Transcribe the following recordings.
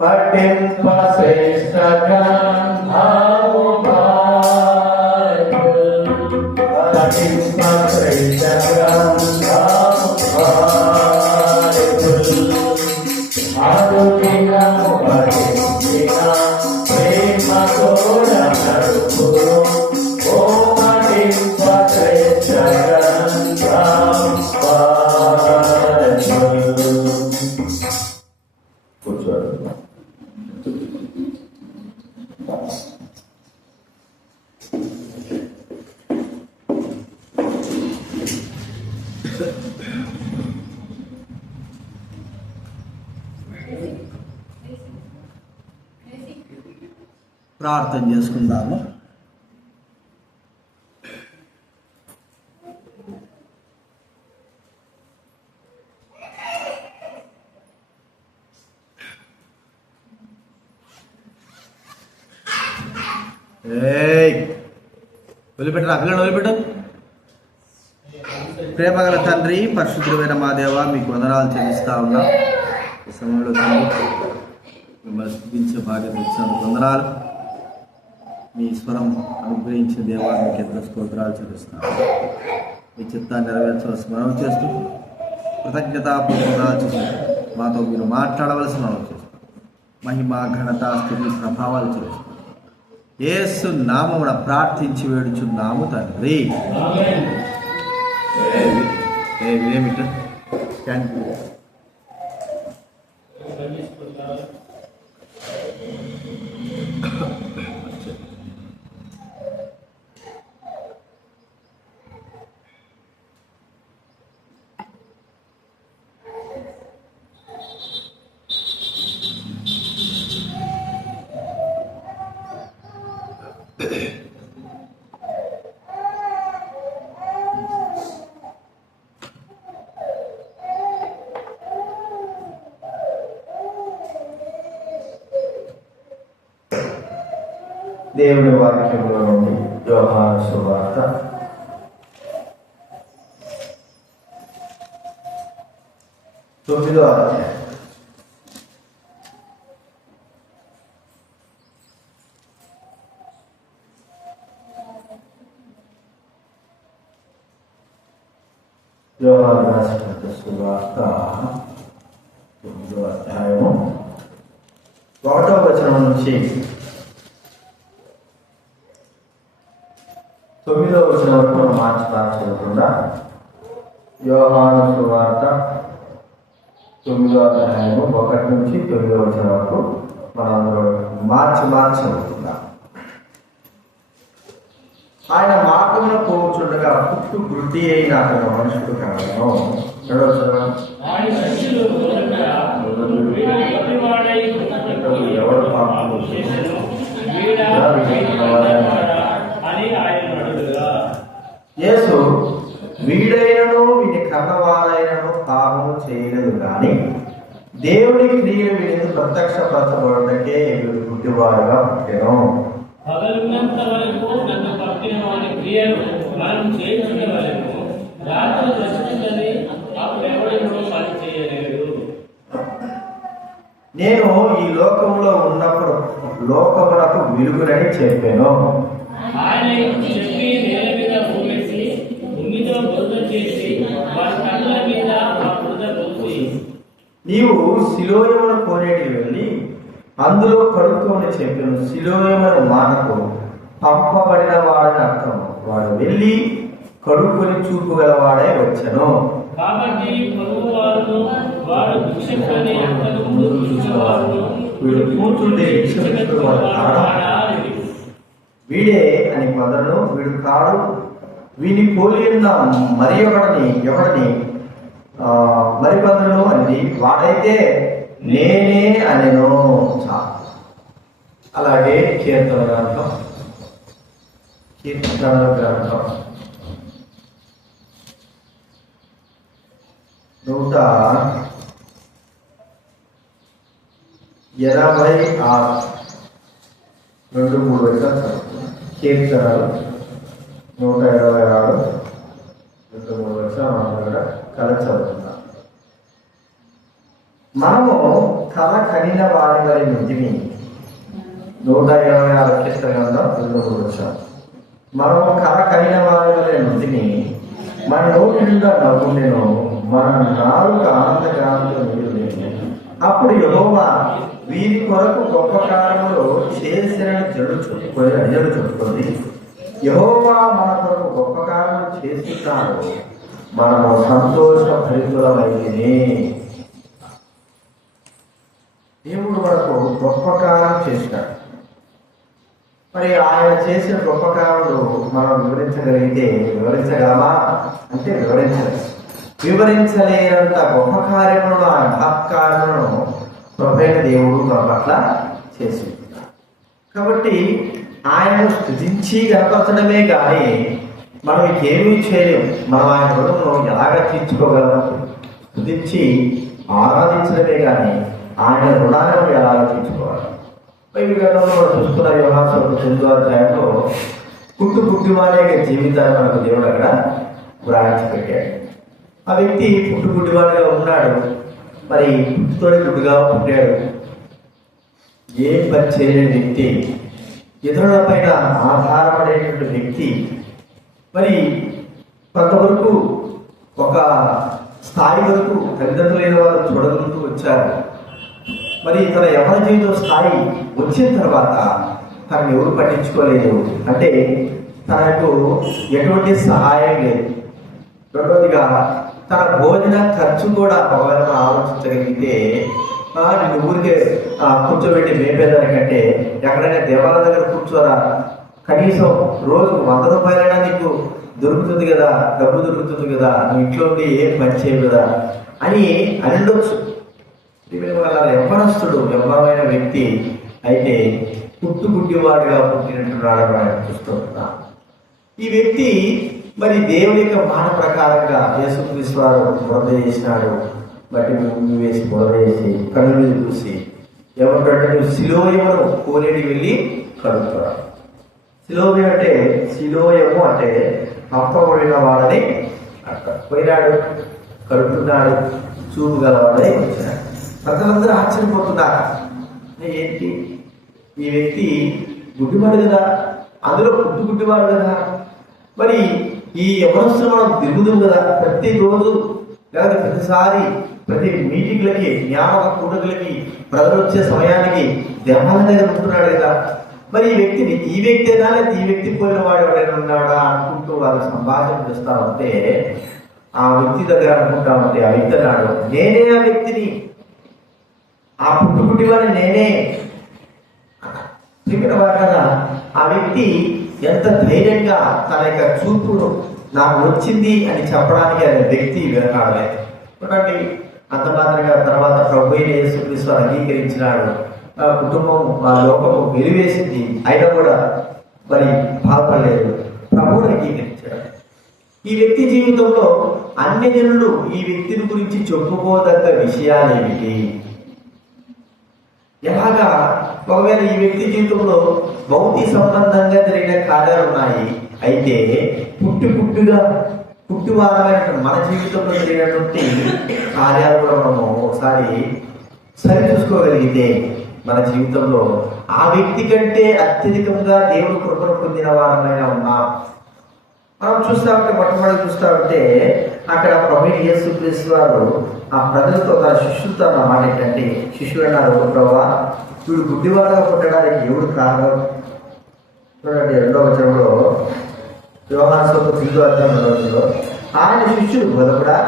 పఠింప శ్రేష్ఠ గ్రంథము బైబిల్, పఠింప శ్రేష్ఠ గ్రంథము బైబిల్, అనుదినము పఠించిన ప్రేమతోడ నడుపును. ఓ పఠింప శ్రేష్ఠ గ్రంథము బైబిల్. కూర్చోండి. ప్రార్థన చేసుకుందాము. వదిలిపెట్టరా పిల్లలు, వదిలిపెట్టు. ప్రేమగల తండ్రి, పరిశుద్ధుడైన మా దేవ, మీకు వందనాలు చెల్లిస్తా ఉన్నా. ఈ సమయంలో మిమ్మల్ని స్థుతించే బాధ్యత ఇచ్చినందుకు వందనాలు. మీ స్వరం అనుగ్రహించిన దేవా, మీకు ఎంతో స్తోత్రాలు చెల్లిస్తున్నాను. మీ చిత్తాన్ని నెరవేర్చవలసి మనవి చేస్తూ కృతజ్ఞతాపూర్వకాలు చేస్తూ మాతో మీరు మాట్లాడవలసిన మనవి చేస్తాం. మహిమ, ఘనత, స్థితి, ప్రభావాలు చెల్లిస్తాం. యేసు నామమున ప్రార్థించి వేడుచున్నాము తండ్రి. దేవుని వాక్యంలో నుండి యోహాను సువార్త 9వ అధ్యాయం. యోహాను రాసిన సువార్త 9వ అధ్యాయము 1వ వచనం నుంచి 9వ వచనం వరకు మనం మార్చకుండా యోహాను సువార్త 9వ అధ్యాయము 1 నుంచి 9వ వచనం వరకు మనం మార్చవుతున్నాం. ఆయన మార్గంలో పోవచ్చుండగా పుట్టు వృద్ధి అయిన అతను మనుషుడు కనడను. ఎవరు పాపము యేసు వీడైనను వీని కన్నవారైనను పాపము చేయలేదు కానీ దేవుని క్రియలు వీడిని ప్రత్యక్షపరచబడటకే వీడు గుడ్డివాడుగా పుట్టెను. నేను ఈ లోకంలో ఉన్నప్పుడు లోకమునకు వెలుగునని చెప్పాను. నీవు సిలోయమును కోనేటికి వెళ్ళి అందులో కడుక్కోమని చెప్పాను. సిలోయమును మాటకు పంపబడిన వాడని అర్థం. వాడు వెళ్ళి కడుక్కొని చూపు గలవాడే వచ్చెను. వీడు కూర్చుండే వీడే అని కొందరు, వీడు కాడు, వీని పోలిన మరి ఎవడని మరి కొందరు అని, వాడైతే నేనే అనెను. అలాగే కీర్తన గ్రంథం 186 2-3 వచనాలు. కీర్తనలు 186 2-3 వచనాలు మనం కూడా కలిసి చదువుతున్నాం. మనము కళ కనిన వారి వరి నుండిని 126 కీర్తన గ్రంథం 2వ వచనం. మనము కళ కనిన వారి వరి నుండిని మన నోటి నిండా నవ్వుండెను, మన నాలుక ఆనందగానంతో నిండుండెను. అప్పుడు యెహోవా వీరి కొరకు గొప్ప కార్యములు చేసినని జడు చెప్పుకుంది. యెహోవా మన కొరకు గొప్ప కార్యములు చేస్తున్నాడు, మనము సంతోష భరితులమైతిని. దేవుడు మనకు గొప్ప కార్యం చేసినాడు. మరి ఆయన చేసిన గొప్ప కార్యములు మనం వివరించగలమా అంటే వివరించలేనంత గొప్ప కార్యములను, ఆయన మహత్కార్యములను ప్రభైన దేవుడు మన పట్ల చేసింది. కాబట్టి ఆయనను స్తుతించి కనపరచడమే కానీ మనం ఇంకేమీ చేయలేము. మనం ఆయన రుణమును ఎలాగ తీర్చుకోగలం? స్తుతించి ఆరాధించడమే కానీ ఆయన రుణాలను ఎలాగ తీర్చుకోవాలి? బైబిల్ గ్రంథంలో మనం చూస్తున్న యోహాను 9వ అధ్యాయంలో పుట్టివాడే జీవితాన్ని మనకు దేవుడు అక్కడ వ్రాయించి పెట్టాడు. ఆ వ్యక్తి పుట్టివాడిగా ఉన్నాడు. మరి పుట్టుతోనే గుడ్డుగా పుట్టాడు. ఏం పని చేయలేని వ్యక్తి, ఇతరుల పైన ఆధారపడేటువంటి వ్యక్తి. మరి కొంతవరకు ఒక స్థాయి వరకు తల్లిదండ్రులు లేని వారు చూడగలుగుతూ వచ్చారు. మరి తన యవ్వన జీవితం స్థాయి వచ్చిన తర్వాత తనను ఎవరు పట్టించుకోలేదు, అంటే తనకు ఎటువంటి సహాయం లేదు. రెండవదిగా తన భోజన ఖర్చు కూడా ఒకవేళ ఆలోచించగలిగితే నిన్ను ఊరికే కూర్చోబెట్టి మేపేదానికంటే ఎక్కడైనా దేవాలయం దగ్గర కూర్చోరా, కనీసం రోజు 100 రూపాయలైనా నీకు దొరుకుతుంది కదా, డబ్బు దొరుకుతుంది కదా, నువ్వు ఇంట్లో ఉండి ఏం పని చేయవు కదా అని అనొచ్చు. వాళ్ళ యవ్వనమైన వ్యక్తి అయితే పుట్టివాడిగా పుట్టినట్టు చూస్తున్నా. ఈ వ్యక్తి మరి దేవుని యొక్క మాట ప్రకారంగా యేసుక్రీస్తు వారు బురద చేసినాడు. బట్టి ముందు వేసి బురద వేసి కళ్ళు మీద చూసి ఏమంటాడు, నువ్వు శిలోయమును కోనేటికి వెళ్ళి కడుగుతాడు. శిలోయము అంటే పంపబడిన వాడని అంటాడు. పోయినాడు, కడుపుతున్నాడు, చూపు గలవాడని వచ్చినాడు. ప్రజలందరూ ఆశ్చర్యపోతున్నారు, ఏంటి ఈ వ్యక్తి గుడ్డివాడు కదా, అందులో గుడ్డివాడు కదా, మరి ఈ యవనస్తులు మనం తిరుగుదాం కదా, ప్రతిరోజు లేదా ప్రతిసారి ప్రతి మీటింగ్లకి, జ్ఞాపక కూటకులకి, ప్రజలు వచ్చే సమయానికి దేవాలయం దగ్గర ఉంటున్నాడు కదా, మరి ఈ వ్యక్తేనా లేదా ఈ వ్యక్తి పోయిన వాడు ఎవరైనా ఉన్నాడా అనుకుంటూ వాళ్ళు సంభాషణ చేస్తా ఉంటే ఆ వ్యక్తి దగ్గర అనుకుంటా ఉంటే ఆ వ్యక్తి అన్నాడు, నేనే ఆ వ్యక్తిని, ఆ పుట్టువాడిని నేనే. ఆ వ్యక్తి ఎంత ధైర్యంగా తన యొక్క చూపును నాకు వచ్చింది అని చెప్పడానికి ఆయన వ్యక్తి వెనకాడలేదు. చూడండి, అంత మాత్రంగా తర్వాత ప్రభు యేసుక్రీస్తు అంగీకరించినాడు. ఆ కుటుంబం, ఆ లోకము వెలివేసింది, అయినా కూడా మరి బాధపడలేదు, ప్రభువుని అంగీకరించాడు. ఈ వ్యక్తి జీవితంలో అన్ని జనులు ఈ వ్యక్తిని గురించి చెప్పుకోదగ్గ విషయాలు ఏమిటి? ఎలాగా ఒకవేళ ఈ వ్యక్తి జీవితంలో భౌతిక సంబంధంగా జరిగిన కార్యాలు ఉన్నాయి, అయితే పుట్టివారమైన మన జీవితంలో జరిగినటువంటి కార్యాలు కూడా మనము ఒకసారి సరి చూసుకోగలిగితే మన జీవితంలో ఆ వ్యక్తి కంటే అత్యధికంగా దేవుడు కృపను పొందిన వారమైనా ఉన్నాం. మనం చూస్తా ఉంటే మొట్టమొదటి చూస్తా ఉంటే అక్కడ ప్రభువైన యేసుక్రీస్తు వారు ఆ ప్రజలతో, తన శిష్యులతో అన్న మాట ఏంటంటే, శిష్యుడు అన్నారు, ప్రభువా వీడు గుడ్డివాడుగా పుట్టడానికి ఎవడు కారణం? చూడండి 2వ వచనంలో, యోహాను 9వ అధ్యాయంలో ఆయన శిష్యుడు బోధకుడా,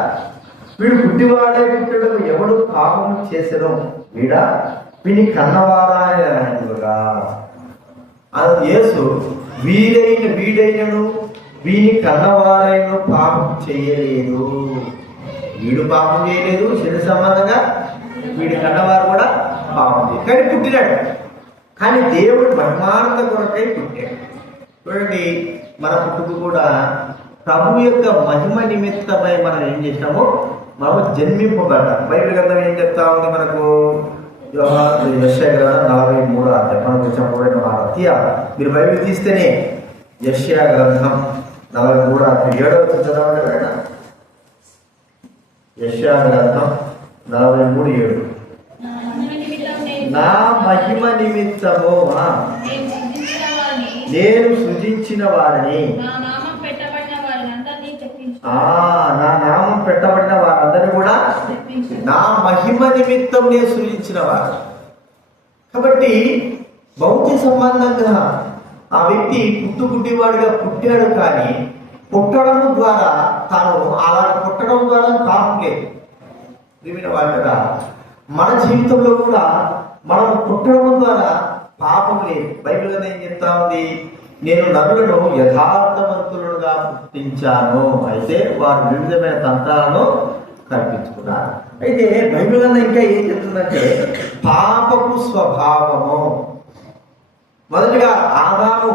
వీడు గుడ్డివాడే పుట్టడం ఎవడు పాపం చేసెను, వీని కన్నవారాయనగా అది యేసు వీడైనను వీని కన్నవారైన పాపం చేయలేదు. వీడు పాపం చేయలేదు, శరీర సంబంధంగా వీడి కన్నవారు కూడా పాపం చేయలేదు, కానీ పుట్టినాడు. కానీ దేవుడు మహిమార్థ కొరకై పుట్టాడు. చూడండి, మన పుట్టుకు కూడా ప్రభు యొక్క మహిమ నిమిత్తమై మనం ఏం చేసినామో మనం జన్మింపబడ్డాం. బైబిల్ గ్రంథం ఏం చెప్తా ఉంది మనకు? యెషయా గ్రంథం 43వ అధ్యాయం మనకు చెప్పబడిన మాట. మీరు బైబిల్ తీస్తేనే యెషయా గ్రంథం 43వ అధ్యాయం 7వ వచనం చదవండి. యెషయా గ్రంథం 43:7. నా మహిమ నిమిత్తము నేను సృజించిన వారిని నా నామం పెట్టబడిన వారందరినీ కూడా నా మహిమ నిమిత్తం నేను సృజించిన వారు. కాబట్టి భౌతిక సంబంధంగా ఆ వ్యక్తి పుట్టుగుడ్డివాడిగా పుట్టాడు, కానీ పుట్టడం ద్వారా తాను అలా పుట్టడం ద్వారా పాపం లేదు. ప్రియమైన వాటిగా మన జీవితంలో కూడా మనం పుట్టడం ద్వారా పాపం లేదు. బైబిల్ ఏం చెప్తా ఉంది? నేను నరులను యథార్థవంతులుగా పుట్టించాను, అయితే వారు వివిధమైన తంత్రాలను కల్పించుకున్నారు. అయితే బైబిల్ ఇంకా ఏం చెప్తుందంటే పాపపు స్వభావము. మొదటిగా ఆదాము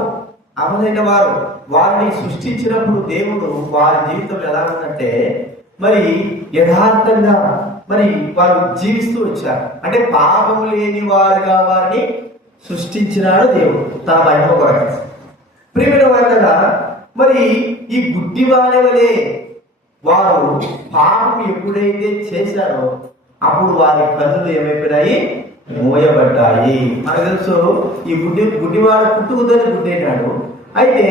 అమలైన వారు వారిని సృష్టించినప్పుడు దేవుడు వారి జీవితం ఎలా ఉందంటే మరి యథార్థంగా మరి వారు జీవిస్తూ వచ్చారు. అంటే పాపము లేని వారుగా వారిని సృష్టించినాడు దేవుడు తన మహిమ కొరకు. ప్రియమైన వారుగా మరి ఈ గుడ్డి వారి వలె వారు పాపం ఎప్పుడైతే చేశారో అప్పుడు వారి కన్నులు ఏమైపోయినాయి? మోయబడ్డాయి. మనకు తెలుసు ఈ గుడ్డివాడు పుట్టుకతోనే గుడ్డైనాడు. అయితే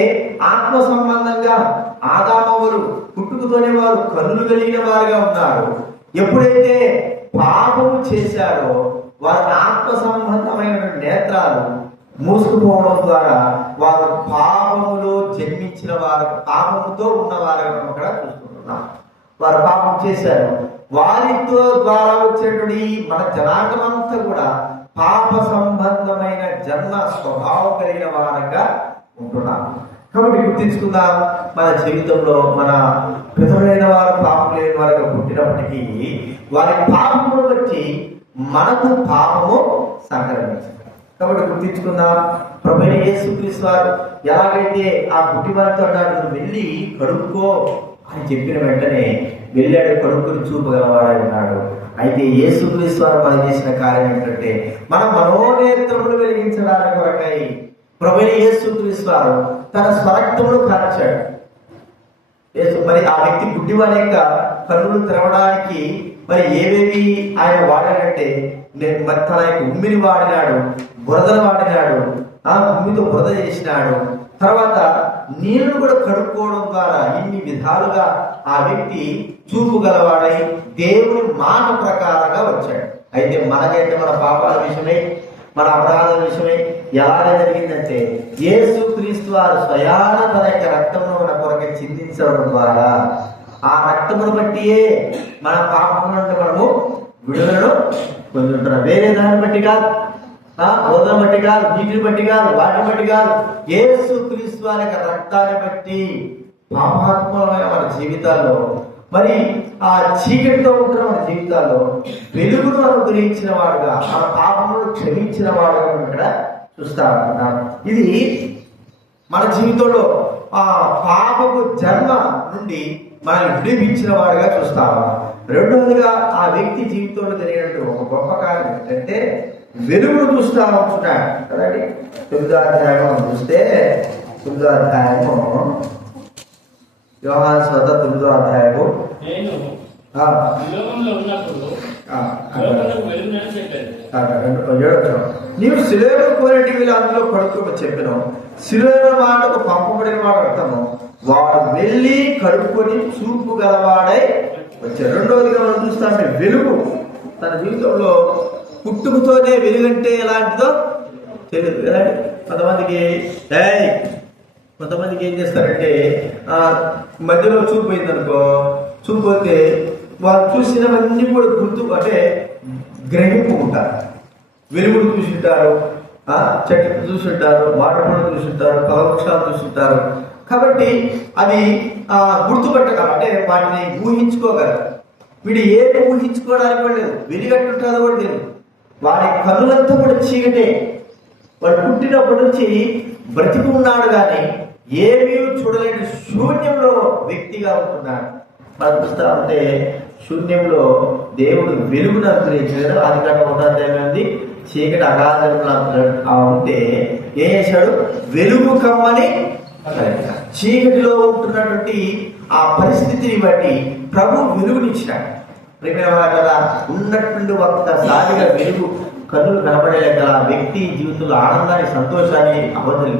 ఆత్మ సంబంధంగా ఆదామవులు పుట్టుకతోనే వారు కన్నులు కలిగిన వారుగా ఉన్నారు. ఎప్పుడైతే పాపము చేశారో వారి ఆత్మ సంబంధమైన నేత్రాలు మూసుకుపోవడం ద్వారా వారు పాపములో జన్మించిన వారు, పాపముతో ఉన్నవారుగా మనం ఇక్కడ చూసుకుంటున్నాం. వారు పాపం చేశారు. వారితో ద్వారా వచ్చేటువంటి మన జనాంగం అంతా కూడా పాప సంబంధమైన జన్మ స్వభావం కలిగిన వారంగా ఉంటున్నాం. కాబట్టి గుర్తించుకుందాం, మన జీవితంలో మన పితరులైన వారు పాపం లేని వారుగా పుట్టినప్పటికీ వారి పాపమును బట్టి మనకు పాపము సంక్రమించింది. కాబట్టి గుర్తించుకుందాం, ప్రభువైన యేసుక్రీస్తు వారు ఎలాగైతే ఆ గుడ్డివారితో అన్నాడు, నువ్వు వెళ్ళి కడుక్కో అని చెప్పిన వెంటనే వెళ్ళాడు, కడుక్కుని చూపగలవాడై ఉన్నాడు. అయితే యేసుక్రీస్తు వారు మనం చేసిన కార్యం ఏంటంటే మన మనోనేత్రములు వెలిగించడానికి కొరకై ప్రభువైన యేసుక్రీస్తు వారు తన స్వరక్తమును కార్చాడు. మరి ఆ వ్యక్తి గుడ్డివారి యొక్క కన్నులు తెరవడానికి మరి ఏవేవి ఆయన వాడాడంటే మరి తన యొక్క ఉమ్మిని వాడినాడు, బురదను వాడినాడు, ఆ ఉమ్మితో బురద చేసినాడు. తర్వాత నీళ్లు కూడా కడుక్కోవడం ద్వారా ఇన్ని విధాలుగా ఆ వ్యక్తి చూపు గలవాడై దేవుని మాట ప్రకారంగా వచ్చాడు. అయితే మనకైతే మన పాపాల విషయమై మన అపరాధాల విషయమై ఎలా జరిగిందంటే యేసుక్రీస్తు వారు స్వయాన తన యొక్క రక్తమును మన కొరకే చిందించడం ద్వారా ఆ రక్తమును బట్టియే మన పాపం నుండి మనము విడుదలను పొందుంటున్నాం. వేరే దాన్ని బట్టి కాదు, ఓదన బట్టి కాదు, నీటిని బట్టి కాదు, వాటిని బట్టి కాదు, యేసుక్రీస్తు వారి యొక్క రక్తాన్ని బట్టి పాపాత్మమైన మన జీవితాల్లో మరి ఆ చీకటితో ఉంటున్న మన జీవితాల్లో వెలుగును అనుగ్రహించిన వాడుగా, మన పాపమును క్షమించిన వాడుగా మనం ఇక్కడ చూస్తా ఉంటున్నాం. ఇది మన జీవితంలో ఆ పాపపు జన్మ నుండి మనల్ని విడిపించిన వాడుగా చూస్తా ఉన్నాం. రెండవదిగా ఆ వ్యక్తి జీవితంలో జరిగినట్టు ఒక గొప్ప కార్యం ఏంటంటే వెలుగును చూస్తా ఉంటున్నాడు కదండి. 9వ అధ్యాయం చూస్తే 9వ అధ్యాయము యోహాను సువార్త 9వ అధ్యాయము నీవు శిలువను కోరేటి వీళ్ళు అందులో కడుక్కోమని చెప్పిన శిలువ మాటకు పంపబడిన వాడు అర్థము వాడు వెళ్ళి కడుక్కొని చూపు గలవాడై వచ్చాడు. రెండవదిగా మనం చూస్తామంటే వెలుగు తన జీవితంలో పుట్టుకతోనే వెలుగంటే ఎలాంటిదో తెలియదు కదండి. కొంతమందికి ఏం చేస్తారంటే మధ్యలో చూపు పోయిందనుకో, చూపు పోతే వాళ్ళు చూసినవన్నీ కూడా గుర్తు అంటే గ్రహింపుకుంటారు. వెలుగుడు చూసింటారు, చెట్టు చూసింటారు, వాటర్పండు చూసింటారు, పలవృక్షాలు చూసింటారు. కాబట్టి అవి గుర్తుపట్టగలరు, అంటే వాటిని ఊహించుకోగలరు. వీడు ఏమి ఊహించుకోవడానికి కూడా లేదు, వెలుగట్టుంటుందో కూడా తెలియదు. వాడి కన్నులంతా కూడా చీకటే. వాడు పుట్టినప్పటి నుంచి బ్రతికి ఉన్నాడు కానీ ఏమీ చూడలేని శూన్యంలో వ్యక్తిగా ఉంటున్నాడు. మనం చూస్తా ఉంటే శూన్యంలో దేవుడు వెలుగును అనుగ్రహించాడు. అది కంటే ఉన్నది చీకటి అగాధంలో ఉంటే ఏం చేశాడు? వెలుగు కమ్మని చీకటిలో ఉంటున్నటువంటి ఆ పరిస్థితిని బట్టి ప్రభు వెలుగునిచ్చాడు. ప్రేమ కదా ఉన్నట్టుండి ఒక్కసారిగా వెలుగు కన్నులు కనబడేలాగా ఆ వ్యక్తి జీవితంలో ఆనందాన్ని సంతోషాన్ని అవధులు.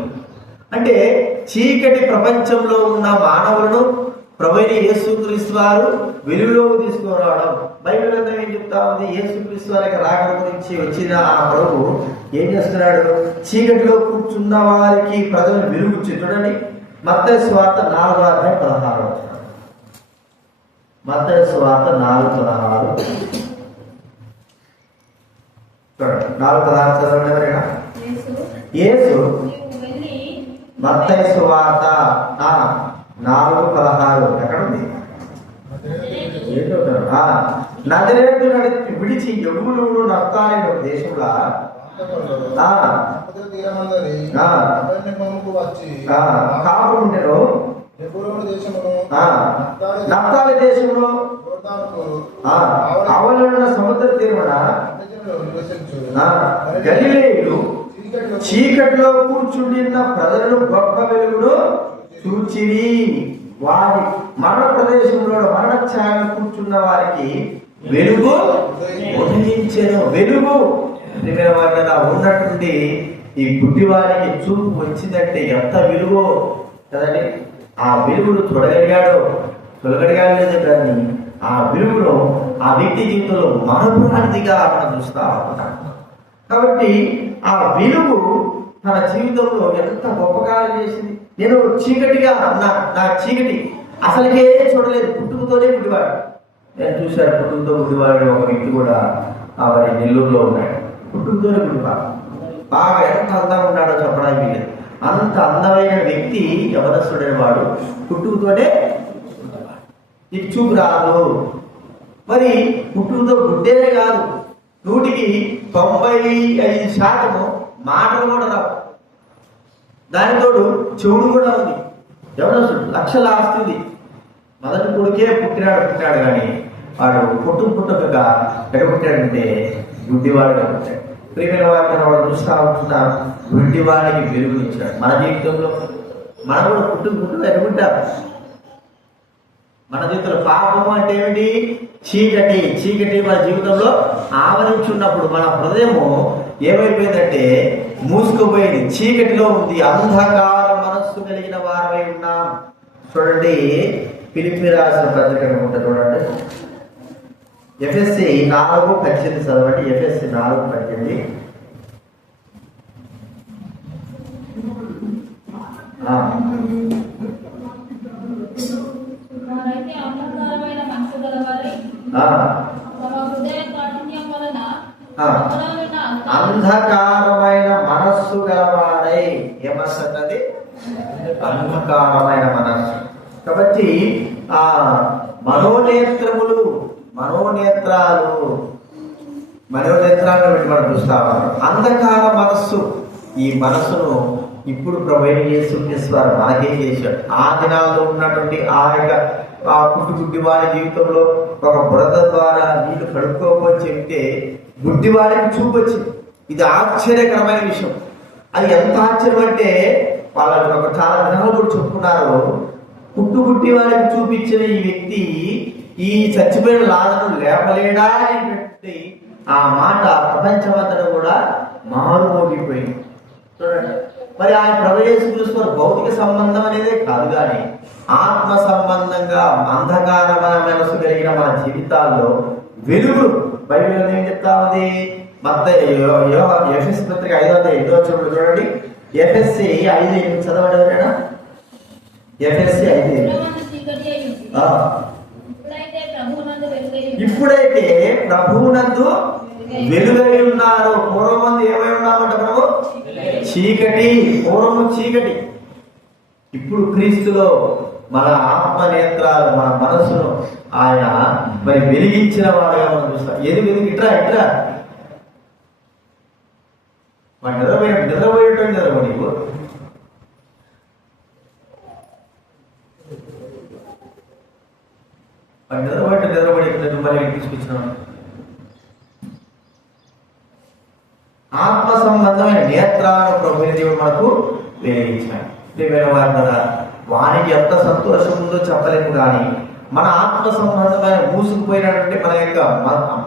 అంటే చీకటి ప్రపంచంలో ఉన్న మానవులను ప్రభువైన యేసుక్రీస్తు వారు వెలుగులోకి తీసుకురావడం. బైబిల్ గ్రంథం ఏం చెప్తా ఉంది? యేసుక్రీస్తు వారి రాకడ గురించి వచ్చిన ఆ ప్రభు ఏం చేస్తున్నాడు? చీకటిలో కూర్చున్న వారికి ప్రజలు వెలుగుచ్చి. చూడండి, మత్తయి సువార్త 4:16. మత్తయి సువార్త 4:16. చూడండి, 4:16 చదవండి ఎవరైనా. యేసు మత్తయి సువార్త 4:16 ఎక్కడ ఉంది? నజరేతు విడిచి యెబూలూను నఫ్తాలి దేశంలో కాపుకుంటెను. నఫ్తాలి దేశంలో అవలున్న సముద్ర తీరమున గలిలేయులు చీకటిలో కూర్చుండిన ప్రజలను గొప్ప వెలుగును చూచిరి. వారి మరణ ప్రదేశంలో మరణ ఛాయలు కూర్చున్న వారికి వెలుగు ఉదయించెను. వెలుగు ఉన్నట్టుండి ఈ గుడ్డి వారికి చూపు వచ్చిందంటే ఎంత వెలుగో కదండి. ఆ వెలుగును తొలగలిగాడు లేదు, కానీ ఆ వెలుగును ఆ వ్యక్తి జీవితంలో మరపురానిదిగా మనం చూస్తా ఉంటాం. కాబట్టి ఆ వెలుగు తన జీవితంలో ఎంత గొప్పగా చేసింది. నేను చీకటిగా నా చీకటి అసలుకే చూడలేదు, పుట్టుకతోనే గుడ్డివాడు. నేను చూశాను పుట్టుకతో గుడ్డివాడు ఒక వ్యక్తి కూడా మరి నెల్లూరులో ఉన్నాడు. పుట్టుకతోనే గుడ్డివాడు, బాగా ఎంత అందంగా ఉన్నాడో చెప్పడానికి లేదు. అంత అందమైన వ్యక్తి యవనస్తుడైన వాడు పుట్టుకతోనే నీకు చూపు రాదు. మరి పుట్టుకతో గుడ్డేనే కాదు, 95% మాటలు కూడా రావు. దానితోడు చెవుడు కూడా ఉంది. యవనస్తుడు, లక్షల ఆస్తి ఉంది. మొదటి కొడుకే పుట్టినాడు కానీ వాడు పుట్టక ఎక్కడ పుట్టాడంటే గుడ్డివాడుగా పుట్టాడు. ప్రియమైన వారిని వాడు చూస్తూ ఉంటున్నారు. గుడ్డివాడికి వెలుగునిచ్చాడు. మన జీవితంలో మనం కూడా పుట్టుకు ఎదుగుంటారు. మన జీవితంలో పాపము అంటే ఏమిటి? చీకటి మన జీవితంలో ఆవరించున్నప్పుడు మన హృదయము ఏమైపోయిందంటే మూసుకుపోయింది, చీకటిలో ఉంది. అంధకార మనస్సు కలిగిన వారమై ఉన్నాం. చూడండి, ఫిలిప్పీ రాసిన పత్రిక ఉంటుంది చూడండి. ఎఫ్ఎస్సి 4:18 చదవండి. ఎఫ్ఎస్సి 4:18. అంధకారమైన మనస్సు గలవారై. ఏ మనస్సు అన్నది? అంధకారమైన మనస్సు. కాబట్టి ఆ మనోనేత్రాలను పెట్టి మనం చూస్తా ఉన్నాం. అంధకార మనస్సు. ఈ మనస్సును ఇప్పుడు ప్రభువైన యేసుక్రీస్తు వారు మనకేం చేశాడు? ఆ దినాల్లో ఉన్నటువంటి ఆ పుట్టుగుడ్డి వారి జీవితంలో ఒక బురద ద్వారా నీళ్లు కడుక్కోమని చెప్తే గుడ్డివారికి చూపొచ్చింది. ఇది ఆశ్చర్యకరమైన విషయం. అది ఎంత ఆశ్చర్యం అంటే వాళ్ళకి ఒక చాలా దినాలు కూడా చెప్పుకున్నారు. పుట్టుగుడ్డి వారికి చూపించిన ఈ వ్యక్తి ఈ చచ్చిపోయిన లాజరును లేపలేడా అనేటువంటి ఆ మాట ప్రపంచమంతటా కూడా మారుమోగిపోయింది. చూడండి, మరి ఆయన ప్రభు యేసుక్రీస్తు భౌతిక సంబంధం అనేదే కాదు, కానీ ఆత్మ సంబంధంగా అంధకారమైన మనసు కలిగిన మన జీవితాల్లో వెలుగు. బైబిల్ ఏం చెప్తా ఉంది? ఎఫెస్సీ పత్రిక 5:8 చూడండి. ఎఫెస్సీ 5:8 చదవడం. ఎఫెస్సీ 5:8. ఇప్పుడైతే ప్రభువునందు వెలుగై ఉన్నారు. పూర్వమందు ఏమై ఉన్నామంట మనము? చీకటి. పూర్వము చీకటి. ఇప్పుడు క్రీస్తులో మన ఆత్మ నేత్రాలు, మన మనసును ఆయన మరి వెలిగించిన వాడుగా మనం చూస్తాం. ఏది వెలుగు? ఇట్రా మన నిద్రపోయేటువంటి నిద్రపో నీకు. నిద్రపడి మళ్ళీ తీసుకొచ్చినాం. ఆత్మ సంబంధమైన నేత్రాలను ప్రభువైన దేవుడు మనకు వెలిగించాడు. ప్రియమైన వారి కదా, వానికి ఎంత సంతోషం ఉందో చెప్పలేము, కానీ మన ఆత్మ సంబంధమైన మూసుకుపోయినటువంటి మన యొక్క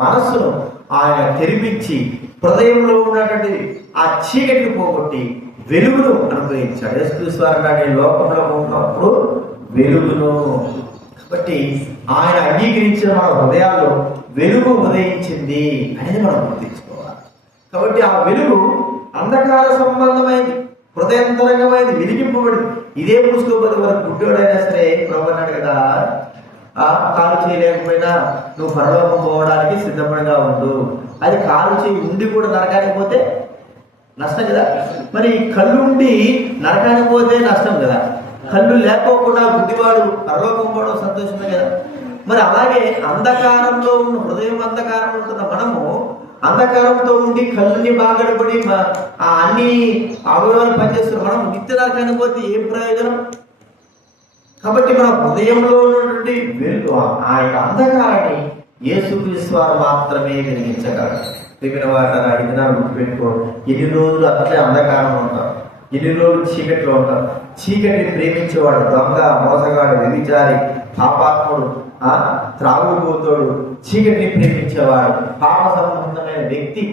మనస్సును ఆయన తెరిపించి హృదయంలో ఉన్నటువంటి ఆ చీకటిని పోగొట్టి వెలుగును అనుగ్రహించాడు. యేసుక్రీస్తు వారు అన్నాడు, లోకంలో ఉన్నప్పుడు వెలుగును. కాబట్టి ఆయన అంగీకరించిన మన హృదయాల్లో వెలుగు ఉదయించింది అనేది మనం గుర్తించుకోవాలి. కాబట్టి ఆ వెలుగు అంధకార సంబంధమైనది, హృదయంతరంగమైనది, వెలిగింపబడింది. ఇదే మూసుకోబోదు వరకు గుడ్డోడైనా సరే ప్రభు అన్నాడు కదా, కాలు చేయలేకపోయినా నువ్వు పరలోకం పోవడానికి సిద్ధపడిగా ఉండు. అది కాలు చేయి ఉండి కూడా నరకానికి పోతే నష్టం కదా. మరి కళ్ళు ఉండి నరకానికి పోతే నష్టం కదా. కళ్ళు లేకోకుండా గుడ్డివాడు పరలోకం పోవడం సంతోషమే కదా. మరి అలాగే అంధకారంలో ఉన్న హృదయం అంధకారం ఉంటున్న మనము అంధకారంతో ఉండి కళ్ళుని బాగడపడి అన్ని అవయవాలు పనిచేస్తున్న మనం నిత్య నరకానికి పోతే ఏం ప్రయోజనం? కాబట్టి మన హృదయంలో ఉన్నటువంటి వెలుగు ఆ యొక్క అంధకారాన్ని యేసుక్రీస్తు వారు మాత్రమే వెలిగించగలరు. ప్రియమైన వారు ఇది గుర్తుపెట్టుకో, ఎన్ని రోజులు అట్లే అంధకారంలో ఉంటారు, ఎన్ని రోజులు చీకటిలో ఉంటారు. చీకటిని ప్రేమించేవాడు దొంగ, మోసగాడు, వ్యభిచారి, పాపాత్ముడు, త్రాగుబోతోడు, చీకటిని ప్రేమించేవాడు పాప సంబంధమైన వ్యక్తి.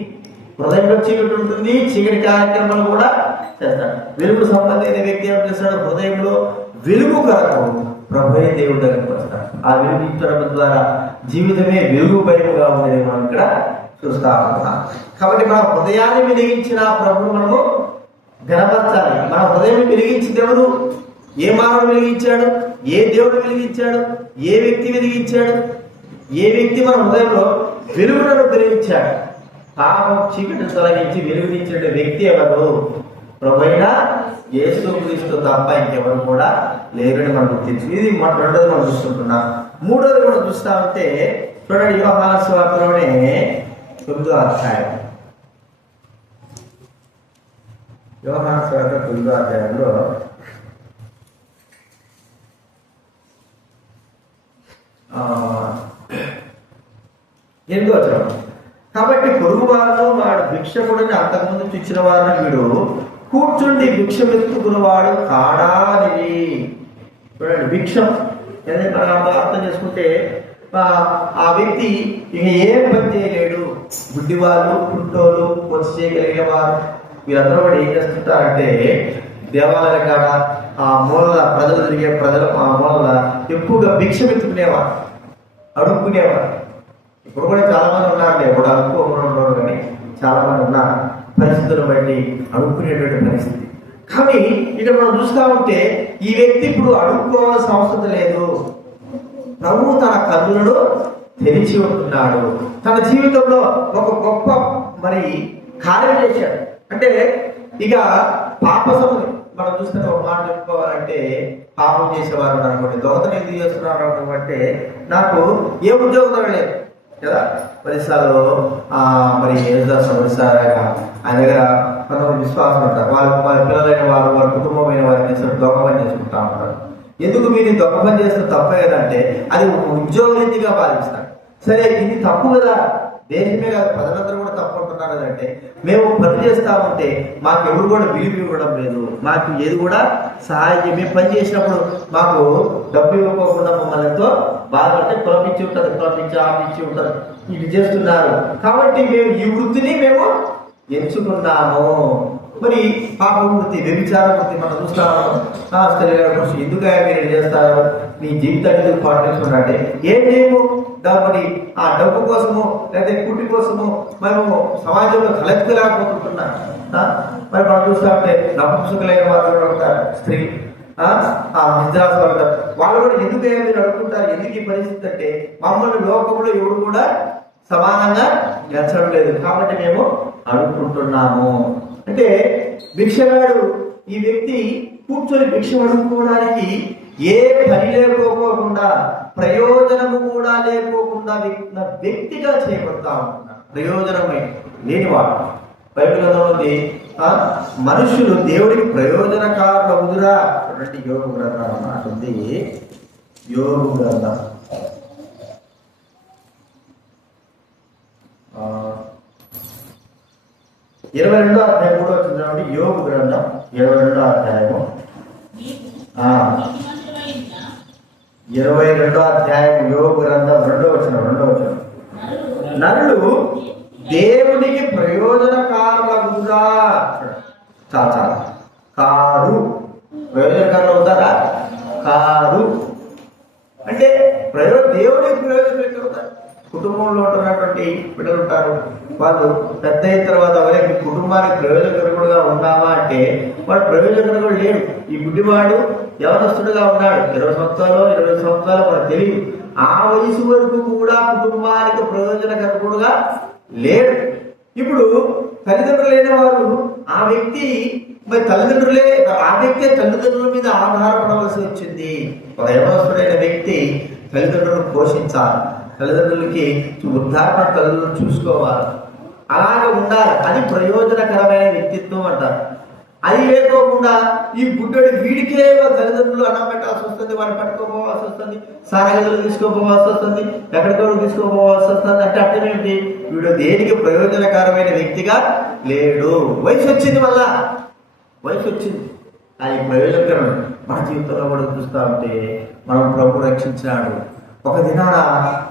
హృదయంలో చీకటి ఉంటుంది, చీకటి కార్యక్రమాలు కూడా చేస్తాడు. వెలుగు సంబంధించిన వ్యక్తి ఏం చేస్తాడు? హృదయంలో వెలుగు కొరకు ప్రభువే దేవుడి దగ్గరికి వస్తాడు. ఆ వెలుగు ఇచ్చడం ద్వారా జీవితమే వెలుగు భయముగా ఉండేది మనం ఇక్కడ చూస్తా ఉంటున్నాం. కాబట్టి మన హృదయాన్ని వెలిగించిన ప్రభువు మనము గణపరచాలి. మన హృదయం వెలిగించింది ఎవరు? ఏ మానవుడు వెలిగించాడు? ఏ దేవుడు వెలిగించాడు? ఏ వ్యక్తి వెలిగించాడు? ఏ వ్యక్తి మన హృదయంలో వెలుగులను వెలిగించాడు? పాపం చీకటిని తొలగించి వెలుగునిచ్చిన వ్యక్తి ఎవరు? ప్రభువైన యేసుక్రీస్తు తప్ప ఇంకెవరు కూడా లేరని మనం గుర్తించు. ఇది రెండోది మనం చూస్తుంటున్నాం. మూడోది కూడా చూస్తా ఉంటే చూడండి, యోహాను సువార్తలోనే 9వ అధ్యాయం, యోహాను సువార్త 9వ అధ్యాయంలో 8వ వచనం. కాబట్టి పొరుగు వారిలో వాడు భిక్షకుడిని అంతకుముందు చూచిన వారిని వీడు కూర్చుండి భిక్షమెత్తుకున్నవాడు కాడానిది. చూడండి, భిక్షం ఏదైతే మనం అర్థం చేసుకుంటే ఆ వ్యక్తి ఇక ఏం పని చేయలేడు. గుడ్డివాళ్ళు, కుంటోలు, వచ్చి చేయగలిగే వారు వీరందరూ కూడా ఏం చేస్తుంటారంటే దేవాలయాల కాడ ఆ మూలల ప్రజలు తిరిగే ప్రజలు ఆ మూలల ఎక్కువగా భిక్షమెత్తుకునేవారు, అడుక్కునేవారు. ఇప్పుడు కూడా చాలా మంది ఉన్నారు, ఇప్పుడు అడుక్కోకుండా ఉండరు, కానీ చాలా మంది ఉన్నారు. పరిస్థితులను బట్టి అడుక్కునేటువంటి పరిస్థితి. కానీ ఇక్కడ మనం చూస్తా ఉంటే ఈ వ్యక్తి ఇప్పుడు అడుక్కోవాల్సిన అవసరం లేదు. ప్రభువు తన కన్నులను తెరిచి ఉంటున్నాడు. తన జీవితంలో ఒక గొప్ప కార్యం చేశాడు. అంటే ఇక పాప మనం చూస్తున్న ఒక మాట చెప్పుకోవాలంటే, పాపం చేసేవారు అనుకోండి, దొంగతనం ఎందుకు చేస్తున్నారు అనుకుంటే నాకు ఏ ఉద్యోగం లేదు కదా. పరిసరాలు ఆయన దగ్గర కొంతమంది విశ్వాసం ఉంటారు. వాళ్ళ పిల్లలైన వారు, వాళ్ళ కుటుంబమైన వారిని దొంగ పని చేసుకుంటా ఉంటారు. ఎందుకు మీరు దొంగ పని చేస్తే తప్పే కదంటే అది ఉద్యోగరీతిగా భావిస్తారు. సరే, ఇది తప్పు కదా, దేశమే కాదు ప్రజలందరూ కూడా తప్పు అంటున్నారు కదంటే, మేము పని చేస్తా ఉంటే మాకు ఎవరు కూడా విలువ ఇవ్వడం లేదు, మాకు ఏది కూడా సహాయం, మేము పని చేసినప్పుడు మాకు డబ్బు ఇవ్వకోకుండా మమ్మల్ని ఎంతో బాధ అంటే కులపించి ఉంటుంది, కులపించి ఆపించి ఉంటుంది, ఇది చేస్తున్నారు. కాబట్టి మేము ఈ వృత్తిని మేము ఎంచుకున్నాము. మరి పాప వృత్తి, వ్యభిచార వృత్తి మనం చూస్తాము. ఎందుకు మీరు చేస్తారు, మీ జీవితాన్ని పాటించుకున్నారంటే ఏం లేవు మరి ఆ డబ్బు కోసము లేదా కుటి కోసము మేము సమాజంలో తలెత్తులేకపోతుంటున్నాం. మరి మనం చూస్తా ఉంటే నపుంసకులైన వాళ్ళు కూడా ఉంటారు, స్త్రీ నిద్రాస వాళ్ళు కూడా ఎందుకు మీరు అడుగుతుంటారు? ఎందుకు ఈ పరిస్థితి అంటే మమ్మల్ని లోకంలో ఎవరు కూడా సమానంగా ఎంచడం లేదు కాబట్టి మేము అడుగుతుంటున్నాము. అంటే భిక్షగాడు ఈ వ్యక్తి కూర్చొని భిక్ష అడుక్కోవడానికి ఏ పని లేకపోకుండా, ప్రయోజనము కూడా లేకోకుండా వ్యక్తిగా చేయబడతా ఉంటున్నాడు. ప్రయోజనమే లేనివాడు. బైబిల్ గ్రంథంలోని మనుషులు దేవుడికి ప్రయోజనకారులు అవుదురా. చూడండి, యోగు గ్రంథం అన్నట్టుంది. యోగు గ్రంథం 22వ అధ్యాయం 3వ వచనం. యోగు గ్రంథం 22వ అధ్యాయము 22వ అధ్యాయం యోబు గ్రంథం 2వ వచనం. నరులు దేవునికి ప్రయోజనకారులగురా. చాలా కారు ప్రయోజనకారులు అవుతారా? కారు అంటే దేవునికి ప్రయోజనం అవుతారు. కుటుంబంలో ఉంటున్నటువంటి బిడ్డలు ఉంటారు, వాళ్ళు పెద్ద అయిన తర్వాత ఎవరైనా కుటుంబానికి ప్రయోజనకరుడుగా ఉన్నావా అంటే వాడు ప్రయోజనకరుడు లేడు. ఈ గుడ్డివాడు యవనస్తుడుగా ఉన్నాడు, 20 సంవత్సరాలు 20 సంవత్సరాలు మనకు తెలియదు. ఆ వయసు వరకు కూడా కుటుంబానికి ప్రయోజనకరుడుగా లేడు. ఇప్పుడు తల్లిదండ్రులు లేని వారు ఆ వ్యక్తి మరి ఆ వ్యక్తి తల్లిదండ్రుల మీద ఆధారపడవలసి వచ్చింది. ఒక యవనస్తుడైన వ్యక్తి తల్లిదండ్రులను పోషించాలి, తల్లిదండ్రులకి వృద్ధాప్య తల్లిదండ్రులను చూసుకోవాలి, అలాగే ఉండాలి. అది ప్రయోజనకరమైన వ్యక్తిత్వం అంటారు. అది లేకోకుండా ఈ గుడ్డడి వీడికే తల్లిదండ్రులు అన్నం పెట్టాల్సి వస్తుంది, వాడిని పట్టుకోపోవాల్సి వస్తుంది, సారగదులు తీసుకోపోవాల్సి వస్తుంది, ఎక్కడికో తీసుకోపోవాల్సి వస్తుంది. అంటే అర్థమేంటి? వీడు దేనికి ప్రయోజనకరమైన వ్యక్తిగా లేడు. వయసు వచ్చింది, వయసు వచ్చింది, అది ప్రయోజనకరం. మన జీవితంలో కూడా చూస్తూ ఉంటే మనం ప్రభు రక్షించినాడు. ఒక దినాన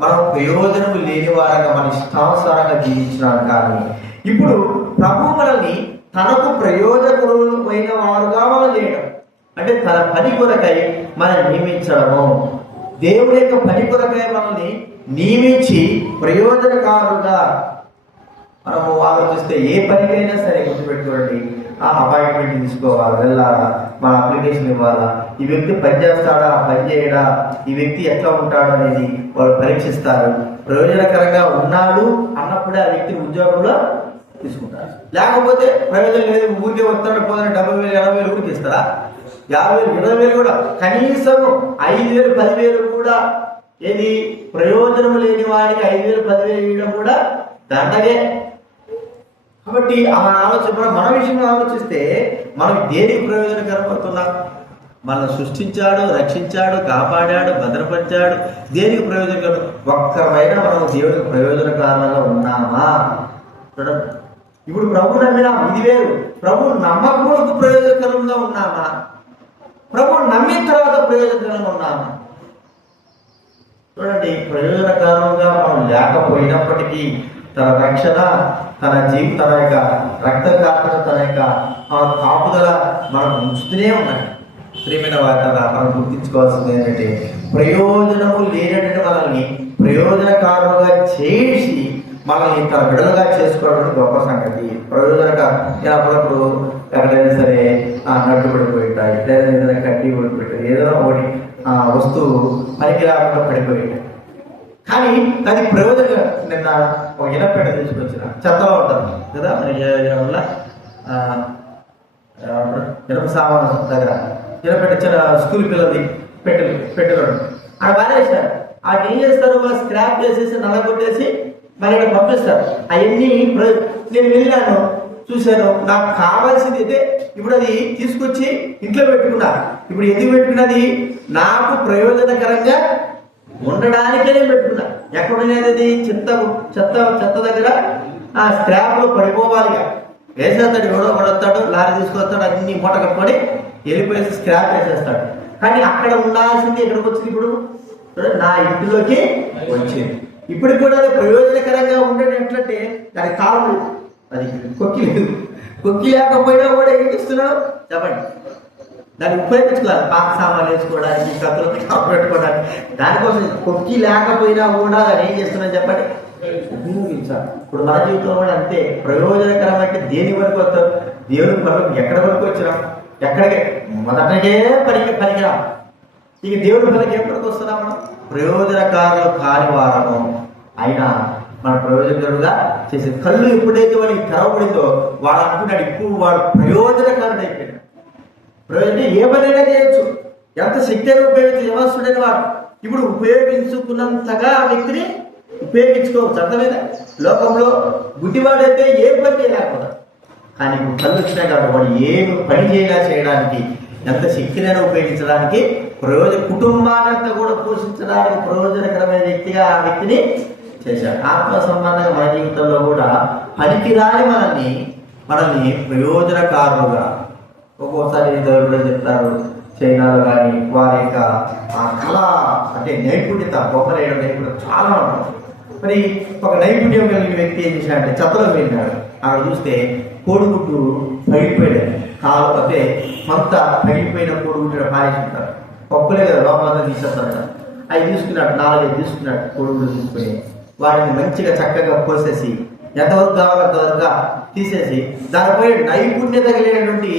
మనం ప్రయోజనం లేని వారంగా మన ఇష్టానుసారంగా జీవించినాడు. కానీ ఇప్పుడు ప్రభు మనల్ని తనకు ప్రయోజనకరమైన వారుగా మనం చేయడం అంటే తన పని కొరకై మనం నియమించడము. దేవుడి యొక్క పని కొరకై మనల్ని నియమించి ప్రయోజనకారులుగా మనము ఆలోచిస్తే ఏ పనికైనా సరే గుర్తుపెట్టుకోండి, ఆ అపాయింట్మెంట్ తీసుకోవాలి, వెళ్ళాలా, మన అప్లికేషన్ ఇవ్వాలా, ఈ వ్యక్తి పని చేస్తాడా, పని చేయడా, ఈ వ్యక్తి ఎట్లా ఉంటాడు అనేది వాళ్ళు పరీక్షిస్తారు. ప్రయోజనకరంగా ఉన్నాడు అన్నప్పుడే ఆ వ్యక్తిని ఉద్యోగంలో తీసుకుంటారు. లేకపోతే ప్రయోజనం లేదు, ఊరికే వస్తాడు, పోతాడు, 70,000 80,000 కూడా ఇస్తారా? 50,000 20,000 కూడా, కనీసం 5,000 10,000 కూడా ఏది ప్రయోజనం లేని వాడికి 5,000 10,000 ఇవ్వడం కూడా దండగే. కాబట్టి ఆ ఆలోచన మన విషయంలో ఆలోచిస్తే మనం దేనికి ప్రయోజనకరమవుతున్నాం? మనల్ని సృష్టించాడు, రక్షించాడు, కాపాడాడు, భద్రపరిచాడు. దేనికి ప్రయోజనకరం? ఒక్కమైనా మనం దేవునికి ప్రయోజనకారంగా ఉన్నామా? చూడండి, ఇప్పుడు ప్రభు నమ్మినా ఇది వేరు, ప్రభు నమ్మకములకు ప్రయోజనకరంగా ఉన్నామా? ప్రభు నమ్మిన తర్వాత ప్రయోజనకరంగా ఉన్నామా? చూడండి, ప్రయోజనకరంగా మనం లేకపోయినప్పటికీ తన రక్షణ, తన తన యొక్క రక్త కాపుదల, తన యొక్క కాపుదల మనం ఉంచుతూనే ఉన్నాయి. ప్రియమైన వార్త మనం గుర్తించుకోవాల్సింది ఏంటంటే ప్రయోజనము లేనటువంటి మనల్ని ప్రయోజనకారులుగా చేసి మనల్ని తన బిడ్డలుగా చేసుకోవడం గొప్ప సంగతి. ప్రయోజనకారు అప్పుడప్పుడు ఎక్కడైనా సరే నట్టు పడిపోయింటాయి, ఏదైనా కట్టి పడిపోయింటాయి, ఏదో ఒకటి వస్తువు పనికి రాకుండా పడిపోయింటాయి. కానీ అది ప్రయోజనం. నిన్న ఒక ఇనపెట్ట తీసుకొచ్చిన చెత్తలో ఉంటుంది కదా, వల్ల ఇనప సామాను దగ్గర ఇనపెట్ట చిన్న స్కూల్ పిల్లది పెట్టెలు అక్కడ బానేస్తారు. అది ఏం చేస్తారు, స్క్రాప్ చేసేసి నల్లగొట్టేసి మరి ఇక్కడ పంపిస్తారు. అవన్నీ నేను వెళ్ళాను, చూశాను, నాకు కావాల్సింది అయితే ఇప్పుడు అది తీసుకొచ్చి ఇంట్లో పెట్టుకున్నా. ఇప్పుడు ఎందుకు పెట్టుకున్నది? నాకు ప్రయోజనకరంగా ఉండడానికే పెట్టుకున్నా. ఎక్కడున్నది? చెత్త దగ్గర ఆ స్క్రాప్ లో పడిపోవాలిగా. వేసేస్తాడు, ఎవడో పడతాడు, లారీ తీసుకొస్తాడు, అన్ని మూట కట్టుకొని వెళ్ళిపోయేసి స్క్రాప్ వేసేస్తాడు. కానీ అక్కడ ఉండాల్సింది ఎక్కడికి వచ్చింది? ఇప్పుడు నా ఇంటిలోకి వచ్చింది. ఇప్పుడు కూడా అది ప్రయోజనకరంగా ఉండేది ఎట్లంటే దానికి కాలం లేదు, అది కొక్కి లేదు. కొక్కి లేకపోయినా కూడా ఏం చేస్తున్నాడు చెప్పండి, దాన్ని ఉపయోగించుకోవాలి. పాత సామాన్లు వేసుకోవడానికి, కత్తులతో కాపు పెట్టుకోవడానికి. దానికోసం కొక్కి లేకపోయినా కూడా దాన్ని ఏం చేస్తున్నాను చెప్పండి, ఉపయోగించాలి. ఇప్పుడు మన జీవితంలో కూడా అంతే. ప్రయోజనకరం అంటే దేని వరకు వస్తారు? దేవుని పనులు ఎక్కడి వరకు వచ్చినాం? ఎక్కడికి మొదటగే పనికిరాం. ఇక దేవుడి పనికి ఎప్పటికి వస్తున్నాం? మనం ప్రయోజనకారులు కాని వారము అయినా మన ప్రయోజనకరుడుగా చేసే కళ్ళు ఎప్పుడైతే వాడికి తెరవబడిందో వాడు అనుకున్నాడు ఇప్పుడు వాడు ప్రయోజనకారుడు అయిపోయాడు. ప్రయోజనం ఏ పనైనా చేయొచ్చు, ఎంత శక్తి అయినా ఉపయోగించి వ్యవస్థుడైన వాడు ఇప్పుడు ఉపయోగించుకున్నంతగా ఆ వ్యక్తిని ఉపయోగించుకోవచ్చు. అర్థమైందా? లోకంలో గుడ్డివాడైతే ఏ పని చేయలేకపోతాడు, కానీ ఇప్పుడు కళ్ళు వచ్చినాయి కాబట్టి వాడు ఏ పని చేయడానికి ఎంత శక్తినైనా ఉపయోగించడానికి కుటుంబానంతా కూడా పోషించడానికి ప్రయోజనకరమైన వ్యక్తిగా ఆ వ్యక్తిని చేశాడు. ఆత్మ సంబంధంగా మన జీవితంలో కూడా పనికిరాని మనల్ని ప్రయోజనకారులుగా ఒక్కోసారి దేవుడు చెప్తారు. చైనాలో కానీ వారి యొక్క కళ అంటే నైపుణ్యత, బొమ్మ వేయడం నైపుణ్యత చాలా ఉంటుంది. మరి ఒక నైపుణ్యం కలిగిన వ్యక్తి ఏం చేశాడంటే చెత్తలో వెళ్ళినాడు. అక్కడ చూస్తే కోడిగుడ్డు పగిలిపోయాడు. కాలు అంటే కొంత పగిలిపోయిన కోడిగుడ్డు పారేసుకుంటారు. పప్పులే కదా లోపలంతా తీసేస్తారట. అవి తీసుకున్నాడు, 4-5 తీసుకున్నాడు కోడిగుడ్డు తీసుకుని వాటిని మంచిగా చక్కగా కోసేసి ఎంతవరకు కావాలో అంతవరకు తీసేసి దానిపై నైపుణ్యత కలిగినటువంటి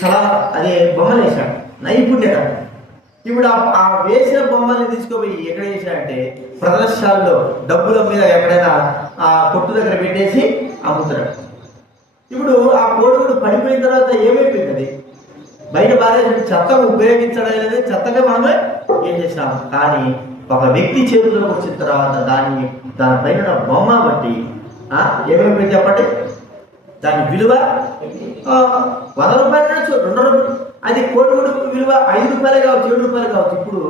కళ అదే బొమ్మలు వేశాడు. నైపుణ్యత. ఇప్పుడు ఆ వేసిన బొమ్మల్ని తీసుకుపోయి ఎక్కడ వేసాడంటే ప్రదర్శనలో డబ్బుల మీద ఎక్కడైనా ఆ కొట్టు దగ్గర పెట్టేసి అమ్ముతున్నాడు. ఇప్పుడు ఆ కోడిగుడు పడిపోయిన తర్వాత ఏమైపోయింది? బయట బాగా చెత్తగా ఉపయోగించడం అనేది చెత్తగా మనమే ఏం చేసినాం. కానీ ఒక వ్యక్తి చేతుల్లోకి వచ్చిన తర్వాత దానిపైన బొమ్మ బట్టి ఏమైపోయింది చెప్పండి? దాని విలువ 100 రూపాయలు కావచ్చు, 2 రూపాయలు. అది కోడిగుడు విలువ 5 రూపాయలు కావచ్చు, 7 రూపాయలు కావచ్చు. ఇప్పుడు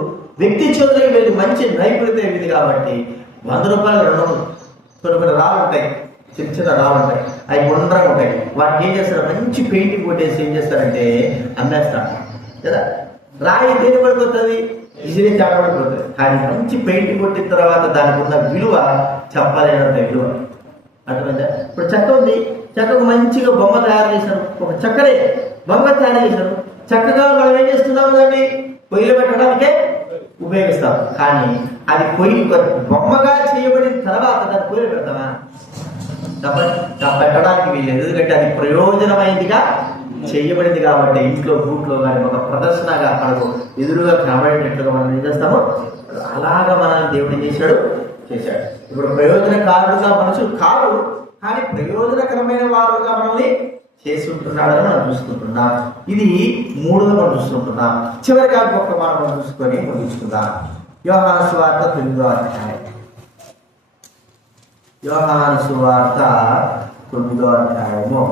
వ్యక్తి చేతులకు వెళ్ళి మంచి నైపుణ్యత ఇది కాబట్టి 100 రూపాయలు, 200 కొన్ని రాళ్ళు ఉంటాయి, చిన్న చిన్న రాళ్ళు ఉంటాయి, అవి గుండ్రంగా ఉంటాయి. వాటికి ఏం చేస్తారు? మంచి పెయింటింగ్ కొట్టేసి ఏం చేస్తారంటే అమ్మేస్తారు కదా. రాయి దేని పడిపోతుంది? ఇసిరే చాటపడిపోతుంది. కానీ మంచి పెయింటింగ్ కొట్టిన తర్వాత దానికి ఉన్న విలువ చెప్పలేనంత విలువ. అర్థమైందా? ఇప్పుడు చెక్క ఉంది, చెక్కకు మంచిగా బొమ్మ తయారు చేశారు. ఒక చక్కరే బొమ్మ తయారు చేశారు. చక్కగా మనం ఏం చేస్తున్నాము? దాన్ని పొయ్యిలో పెట్టడానికే ఉపయోగిస్తాం. కానీ అది బొమ్మగా చేయబడిన తర్వాత దాన్ని పొయ్యిలో పెడతామా? పెట్టడానికి వీలేదు. ఎందుకంటే అది ప్రయోజనమైనదిగా చేయబడింది కాబట్టి ఇంట్లో బూట్లో కానీ ఒక ప్రదర్శనగా మనకు ఎదురుగా కనబడేటట్లుగా మనం ఏం చేస్తామో అలాగా మనల్ని దేవుడు ఏం చేశాడు? ఇప్పుడు ప్రయోజనకారులుగా మనుషులు కాదు, కానీ ప్రయోజనకరమైన వారుగా మనల్ని చేసి ఉంటున్నాడని మనం చూసుకుంటున్నాం. ఇది 3వ మనం చూసుకుంటున్నాం. చివరిగా గొప్ప మనం చూసుకొని ముగించుకుందాం. యోహాను సువార్త 9వ అధ్యాయం. యోహాను సువార్త 9వ అధ్యాయము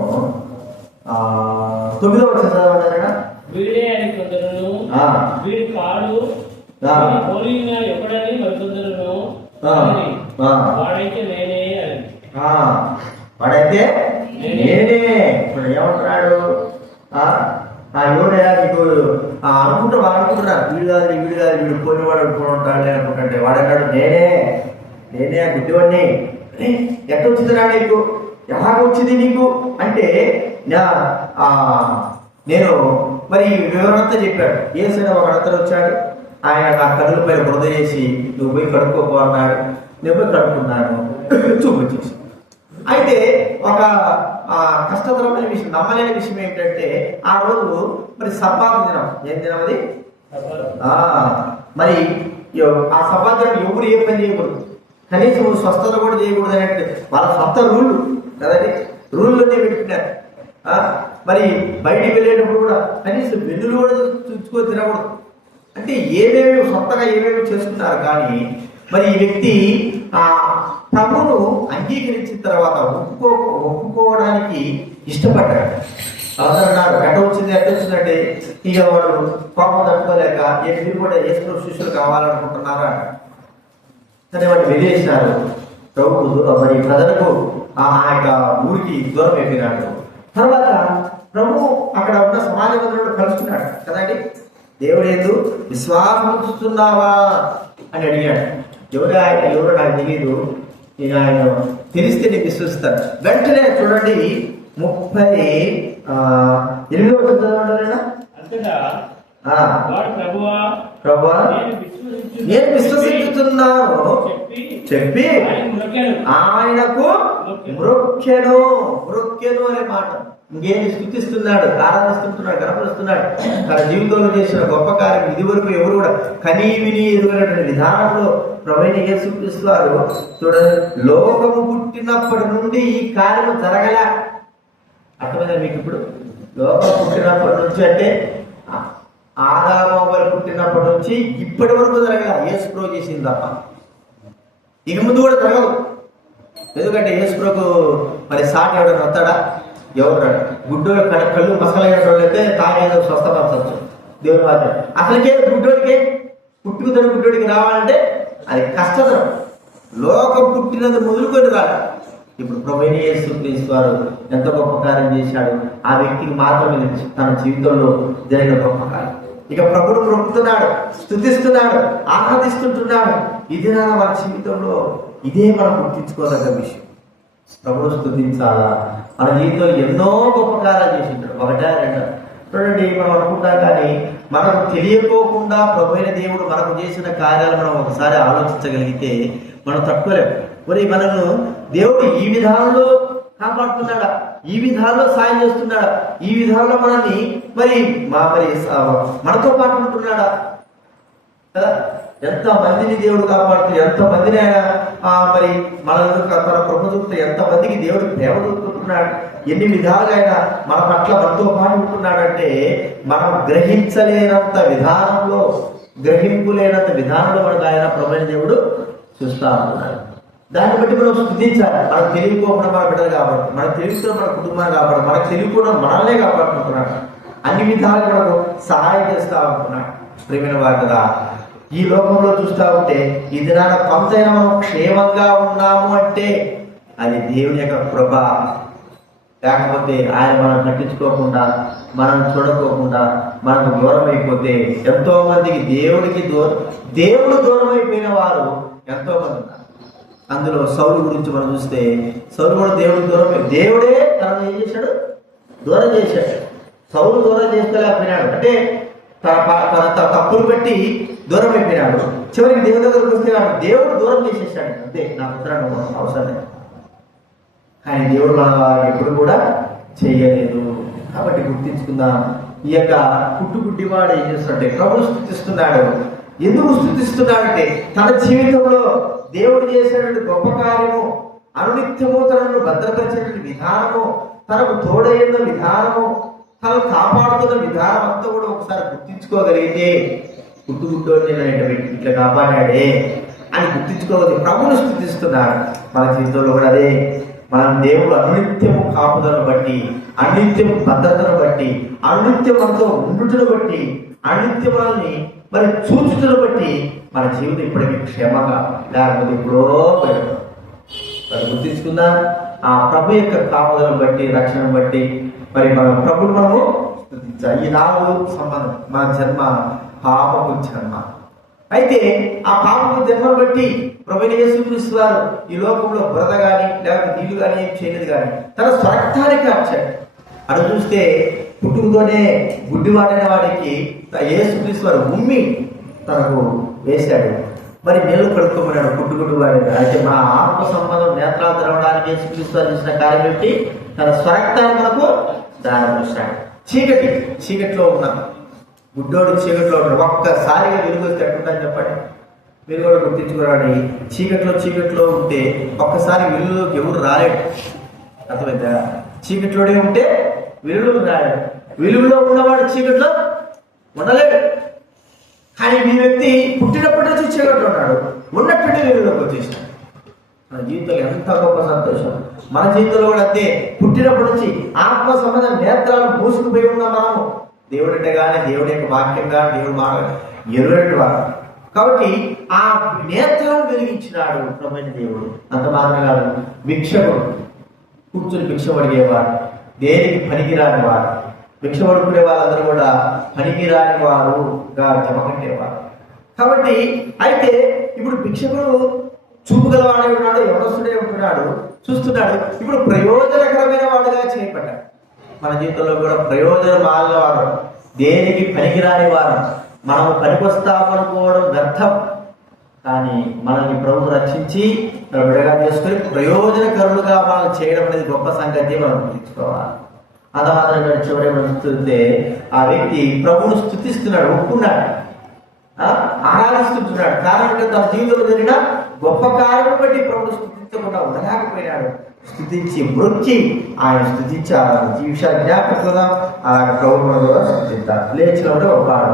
9వ వచనం చదవండి. వీడే అని కొందరును, వీడి కాడు పోలిన ఎప్పుడని మరికొందరును, వాడైతే నేనే అని. వాడైతే నేనే. ఇప్పుడు ఏమంటున్నాడు? ఎవడయా నీకు అనుకుంటున్నారు వీడు కాదు వీడు పోలివాడు అనుకుంటాడు అనుకుంటే వాడన్నాడు నేనే గుడ్డివాడిని. ఎక్కడ వచ్చిందిరా నీకు? ఎలాగొచ్చింది నీకు అంటే నేను మరి వివరంతా చెప్పాడు. ఏసైనా ఒక అతను వచ్చాడు, ఆయన నా కన్నుల పైన బురద చేసి నువ్వు పోయి కడుక్కోపో అన్నాడు. నేను పోయి కడుక్కున్నాను, చూపించేసి. అయితే ఒక కష్టతరమైన విషయం, నమ్మలేని విషయం ఏంటంటే ఆ రోజు మరి సబ్బాతు దినం. ఏం దినం అది? మరి ఆ సబ్బాతు దినం ఎవరు ఏ పని చేయకూడదు, కనీసం స్వస్థత కూడా చేయకూడదు అనేది వాళ్ళ సొంత రూళ్ళు కదండి. రూల్లోనే పెట్టుకున్నారు. మరి బయటికి వెళ్ళేటప్పుడు కూడా కనీసం వెన్నులు కూడా చూసుకొని తినకూడదు. అంటే ఏమేమి సొంతగా ఏమేమి చేసుకున్నారు. కానీ మరి ఈ వ్యక్తి ఆ ప్రభువును అంగీకరించిన తర్వాత ఒప్పుకోవడానికి ఇష్టపడ్డాడు. అన్నాడు ఎట్ట వచ్చిందంటే ఇక వాడు కోపం తట్టుకోలేక మీరు కూడా యేసు శిష్యులు కావాలనుకుంటున్నారా సరే వాడిని వదిలేసినారు. ప్రభువు మరి ప్రజలకు ఆ యొక్క ఊరికి దూరం అయిపోయినాడు. తర్వాత ప్రభు అక్కడ ఉన్న సమాజ మందిరంలో కలుస్తున్నాడు కదండి. దేవుడు ఏందు విశ్వాసం చూస్తున్నావా అని అడిగాడు. ఎవరో నాకు తెలియదు, నేను ఆయన తెలిస్తే నేను విశ్వసిస్తాను. వెంటనే చూడండి 38 ప్రభువా నేను విశ్వసిస్తున్నాను చెప్పి ఆయనకు మ్రొక్కెను అనే మాట ఇంకేమి స్థుతిస్తున్నాడు, ఆరాధిస్తున్నాడు, కనపరుస్తున్నాడు. తన జీవితంలో చేసిన గొప్ప కార్యం ఇది వరకు ఎవరు కూడా కనీ విని ఎదురైనటువంటి విధానంలో ప్రభువైన యేసుక్రీస్తు వారు చూడండి లోకము పుట్టినప్పటి నుండి ఈ కార్యం జరగల. అర్థమైందా మీకు? ఇప్పుడు లోకం పుట్టినప్పటి నుంచి అంటే ఆదాము వారు పుట్టినప్పటి నుంచి ఇప్పటి వరకు జరగల. యేసు ప్రభు చేసింది తప్ప ఇక ముందు కూడా జరగదు. ఎందుకంటే యేసు ప్రభు మరి సాటి ఎవడని వస్తాడా? ఎవరు గుడ్డోడు కళ్ళు మసకలైనటువంటి అయితే తాగేదో స్వస్థపరచవచ్చు దేవుని వాక్యం. అసలుకే పుట్టుకుతున్న గుడ్డోడికి రావాలంటే అది కష్టతరం. లోకం పుట్టినది మొదలుకొని రాడు. ఇప్పుడు ప్రభువైన యేసుక్రీస్తు వారు ఎంత గొప్ప కార్యం చేశాడు. ఆ వ్యక్తికి మాత్రమే తన జీవితంలో జరిగిన గొప్ప కార్యం. ఇక ప్రభుడు మొక్కుతున్నాడు, స్తుతిస్తున్నాడు, ఆరాధిస్తుంటున్నాడు. ఇది నా మన జీవితంలో ఇదే మనం గుర్తించుకోదగ్గ విషయం. ప్రభుడు స్తుతించాలా. మన జీవితంలో ఎన్నో గొప్ప కార్యాలు చేసింటాడు. ఒకటా రెండా చూడండి, మనం అనుకుంటాం కానీ మనకు తెలియకోకుండా ప్రభు అయిన దేవుడు మనకు చేసిన కార్యాలు మనం ఒకసారి ఆలోచించగలిగితే మనం తట్టుకోలేము. మరి మనను దేవుడు ఈ విధానంలో కాపాడుతున్నాడా, ఈ విధానంలో సాయం చేస్తున్నాడా, ఈ విధానంలో మనల్ని మరి మనతో పాటు ఉంటున్నాడా కదా. ఎంత మందిని దేవుడు కాపాడుతూ, ఎంత మందిని ఆయన మరి మనల్ని తన ప్రభుత్వం ఎంత మందికి దేవుడు ప్రేమ చూపుతున్నాడు, ఎన్ని విధాలుగా ఆయన మన పట్ల మనతో పాటు ఉంటున్నాడంటే మనం గ్రహించలేనంత విధానంలో, గ్రహింపు లేనంత విధానంలో మనకు ఆయన ప్రభువైన దేవుడు చూస్తా ఉంటున్నాడు. దాన్ని బట్టి మనం స్తుతించాలి. మనకు తెలియకోకుండా మన బిడ్డలు కాపాడు, మనకు తెలియకుండా మన కుటుంబాన్ని కాపాడు, మనకు తెలియకుండా మనల్నే కాపాడుకుంటున్నాడు. అన్ని విధాలుగా మనకు సహాయం చేస్తా ఉంటున్నాడు. ప్రియమైన వారు కదా, ఈ లోకంలో చూస్తూ ఉంటే ఈ దినాన కొంతైనా మనం క్షేమంగా ఉన్నాము అంటే అది దేవుని యొక్క కృప. లేకపోతే ఆయన మనం పట్టించుకోకుండా, మనం చూడకోకుండా మనకు దూరం అయిపోతే ఎంతో మందికి దేవుడు దూరం అయిపోయిన వారు ఎంతో మంది ఉన్నారు. అందులో సౌలు గురించి మనం చూస్తే సౌలు కూడా దేవుడే తనను ఏం చేశాడు, దూరం చేశాడు. సౌలు దూరం చేసుకోలేకపోయినాడు అంటే తన తప్పులు బట్టి దూరం అయిపోయినాడు. చివరికి దేవుడి దగ్గరకు వస్తే దేవుడు దూరం చేసేసాడు. అంతే, నాకు ఉత్తరాన్ని అవసరం లేదు. కానీ దేవుడు మన ఎప్పుడు కూడా చేయలేదు. కాబట్టి గుర్తించుకుందాం, ఈ యొక్క పుట్టుగుడ్డివాడు ఏం చేస్తున్నాడంటే ప్రభువు స్తుతిస్తున్నాడు. ఎందుకు స్తుతిస్తున్నాడంటే తన జీవితంలో దేవుడు చేసినటువంటి గొప్ప కార్యము, అనునిత్యము తనను భద్రపరిచినటువంటి విధానము, తనకు తోడైన విధానము, తనను కాపాడుతున్న విధానం అంతా కూడా ఒకసారి గుర్తించుకోగలిగితే పుట్టుగుడ్డోని ఇట్లా కాపాడాడే అని గుర్తించుకోగలిగి ప్రభువును స్తుతిస్తున్నాడు. మన జీవితంలో కూడా అదే, మనం దేవుడు అనునిత్యము కాపుదలను బట్టి, అనునిత్యము భద్రతను బట్టి, అనునిత్యం మనతో ఉండుటను బట్టి, అనునిత్యం మనల్ని మరి చూచుటను బట్టి మన జీవితం ఇప్పటికీ క్షేమంగా, లేకపోతే ఎప్పుడో పెడతాం. మరి గుర్తించుకుందా ఆ ప్రభు యొక్క కాపుదలను బట్టి, రక్షణను బట్టి మరి మన ప్రభుని మనము స్తుతించాలి. ఈ 4 సంబంధం. మన జన్మ పాపపు జన్మ. అయితే ఆ పాపపు జన్మను బట్టి ప్రభువైన యేసుక్రీస్తు వారు ఈ లోకంలో బురద కానీ లేకపోతే నీళ్లు కానీ ఏం చేయలేదు, కానీ తన స్వరక్తాన్ని కార్చాడు. అటు చూస్తే పుట్టుకతోనే గుడ్డివాడైన వాడికి యేసుక్రీస్తు వారు ఉమ్మి తనకు వేశాడు. మరి నీళ్ళు కడుక్కోమన్నాడు పుట్టుగుడ్డివాడు. అయితే మన ఆత్మ సంబంధం నేత్రాలు తెరవడానికి యేసుక్రీస్తు వారు చేసిన కార్యం పెట్టి తన స్వరక్తాన్ని మనకు దారి చూశాడు. చీకటిలో ఉన్నాం, గుడ్డోడు చీకటిలో ఉన్నాడు. ఒక్కసారిగా వెలుగు వస్తే ఎట్టుందని చెప్పండి. మీరు కూడా గుర్తించుకోరాడి. చీకట్లో ఉంటే ఒక్కసారి వెలుగులోకి ఎవరు రాలేడు. అర్థమైందా? చీకట్లోనే ఉంటే వెలుగులోకి రాలేడు. వెలుగులో ఉన్నవాడు చీకట్లో ఉండలేడు. కానీ ఈ వ్యక్తి పుట్టినప్పటి నుంచి చీకట్లో ఉన్నాడు, ఉన్నట్టుండి వెలుగులోకి వచ్చేసాడు. మన జీవితంలో ఎంత గొప్ప సంతోషం. మన జీవితంలో కూడా అంతే. పుట్టినప్పటి నుంచి ఆత్మ సంబంధ నేత్రాలు మూసుకుపోయి ఉన్న మనము దేవుడు అంటే కానీ, దేవుడి యొక్క వాక్యం కానీ, దేవుడు మాట ఎరుగటి వాడు. కాబట్టి ఆ నేత్రాలను వెలిగించినాడు ప్రభువైన దేవుడు. అంత మాత్రమే కాదు, భిక్షకుడు కూర్చొని భిక్ష అడిగేవాడు, దేనికి పనికిరాని వాడు. భిక్ష పడుకునే వాళ్ళందరూ కూడా పనికిరాని వారుగా జమ కట్టేవారు. కాబట్టి అయితే ఇప్పుడు భిక్షకుడు చూపుగలవాడే ఉన్నాడు, ఎవరొస్తుడే ఉంటున్నాడు, చూస్తున్నాడు. ఇప్పుడు ప్రయోజనకరమైన వాడుగా చేయబడ్డాడు. మన జీవితంలో కూడా ప్రయోజనం వారు, దేనికి పనికిరాని వారు, మనము పనికొస్తామనుకోవడం వ్యర్థం. కానీ మనల్ని ప్రభు రక్షించి విడగా చేసుకుని ప్రయోజనకరులుగా మనం చేయడం అనేది గొప్ప సంగతి మనం గుర్తించుకోవాలి. అంత మాత్రం చివరి స్థుతిస్తే ఆ వ్యక్తి ప్రభువును స్తుతిస్తున్నాడు, ఒప్పుకున్నాడు, ఆరాధిస్తున్నాడు. కారణం తన జీవితంలో జరిగిన గొప్ప కార్యం బట్టి ప్రభువును స్తుతించకుండా ఉండలేకపోయినాడు. స్తుతించి మృత్యి ఆయన స్తుతించి ఈ విషయాలు జ్ఞాపకం కదా. ఆ ప్రభువు స్తుతిద్దాం. లేచినప్పుడు ఒక పాట